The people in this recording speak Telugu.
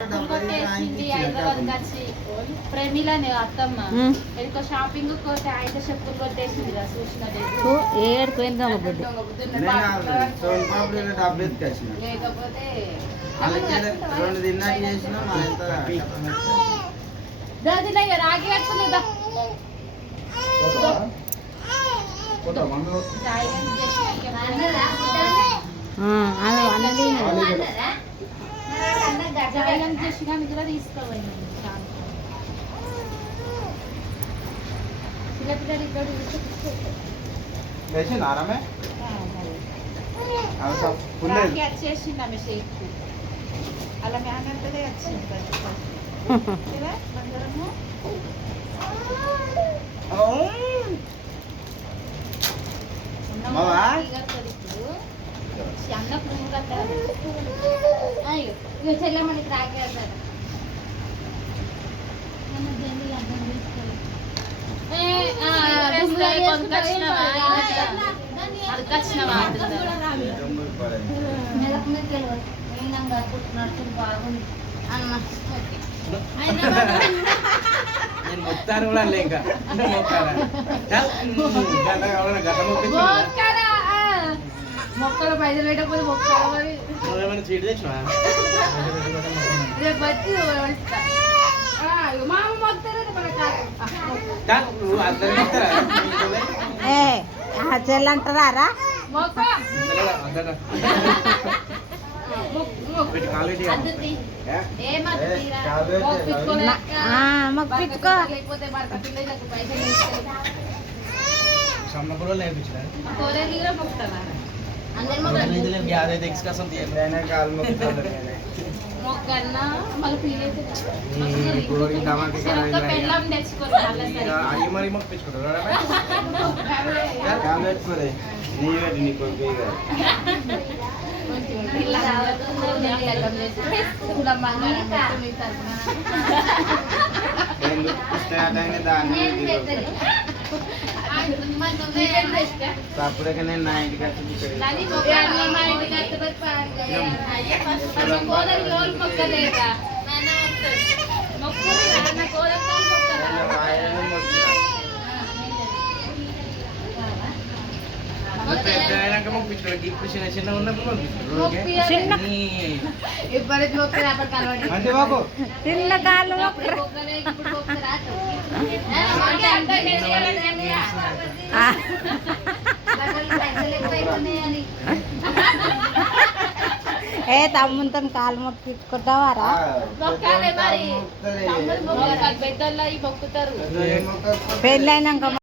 హైదరాబాద్ వచ్చి ప్రేమిలానే అత్తమ్మ ఎందుకో షాపింగ్ పోతే అయితే చెప్పులు కొట్టేసింది లేకపోతే రాగి కట్టుకునేదా చేసినాను కూడా తీసుకోవాలి పిల్లపిల్లలు ఇక్కడ వచ్చేసింది ఆమె షేక్ అలా మేనంటే వచ్చింది బంగారము అన్న పువ్వు కట్టాలి చెల్లెమ్మకి రాకేస్తారు బాగుంది అన్న నేను మొత్తాను కూడా లేక మొక్కలు పైసలు పెట్టకపోతే మొక్కలు మరి చీటి తెచ్చిన మామ మొత్తారు చెల్లంటారా మొక్క మొక్కించుకో లేకపోతే భర్త పిల్లలకు పైసలు సన్నపులో నేర్పించిన మొక్కుతారా మొక్కన్నా మళ్ళీ ఫీల్ అయితే పెళ్ళం తెచ్చుకోవాలి మరి మొక్కించుకుంటారు అప్పుడే నేను నా ఇంటికి చిన్న ఉన్నప్పుడు చిన్న కాళ్ళు ఏ తమ్ముతో కాలు మొక్కించుకుంటావారా పెద్దోళ్ళు మొక్కుతారు పెళ్ళైనాక